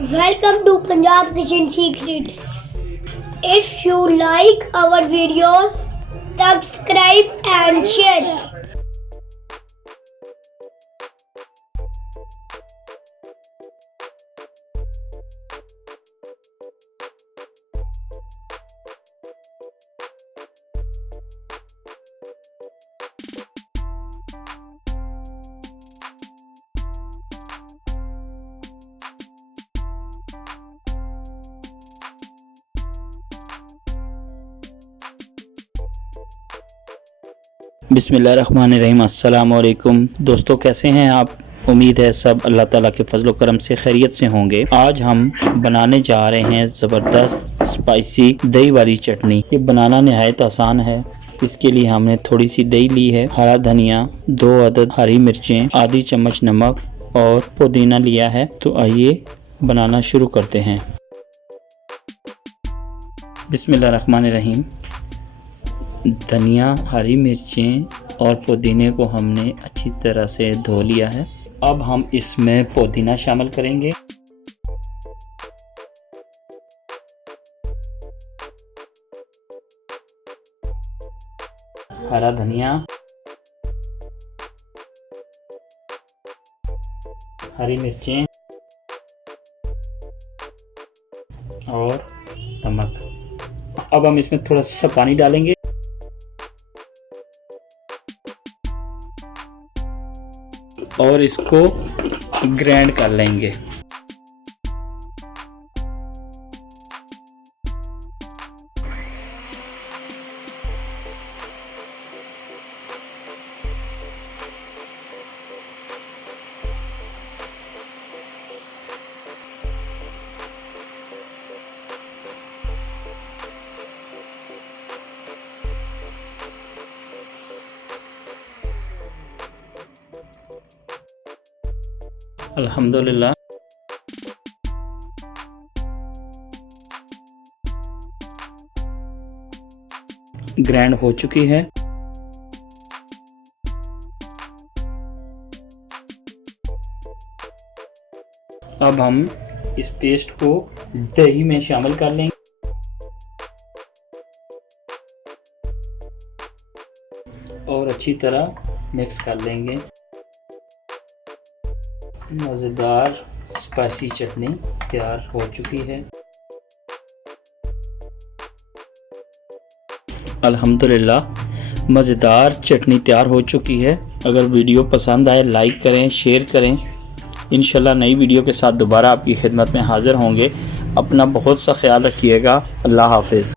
Welcome to Punjab Kitchen Secrets. If you like our videos, subscribe and share. बिस्मिल्लाहिर्रहमानिर्रहीम। अस्सलाम वालेकुम दोस्तों, कैसे हैं आप? उम्मीद है सब अल्लाह ताला के फजल करम से खैरियत से होंगे। आज हम बनाने जा रहे हैं ज़बरदस्त स्पाइसी दही वाली चटनी। ये बनाना नहायत आसान है। इसके लिए हमने थोड़ी सी दही ली है, हरा धनिया, 2 अदद हरी मिर्चें, आधी चम्मच नमक और पुदीना लिया है। तो आइए बनाना शुरू करते हैं। बिस्मिल्लाहिर्रहमानिर्रहीम। धनिया, हरी मिर्चें और पुदीने को हमने अच्छी तरह से धो लिया है। अब हम इसमें पुदीना शामिल करेंगे, हरा धनिया, हरी मिर्चें और नमक। अब हम इसमें थोड़ा सा पानी डालेंगे और इसको ग्राइंड कर लेंगे। अल्हम्दुलिल्लाह ग्राइंड हो चुकी है। अब हम इस पेस्ट को दही में शामिल कर लेंगे और अच्छी तरह मिक्स कर लेंगे। मज़ेदार स्पाइसी चटनी तैयार हो चुकी है। अल्हम्दुलिल्लाह मज़ेदार चटनी तैयार हो चुकी है। अगर वीडियो पसंद आए लाइक करें, शेयर करें। इंशाल्लाह नई वीडियो के साथ दोबारा आपकी खिदमत में हाज़िर होंगे। अपना बहुत सा ख्याल रखिएगा। अल्लाह हाफ़िज़।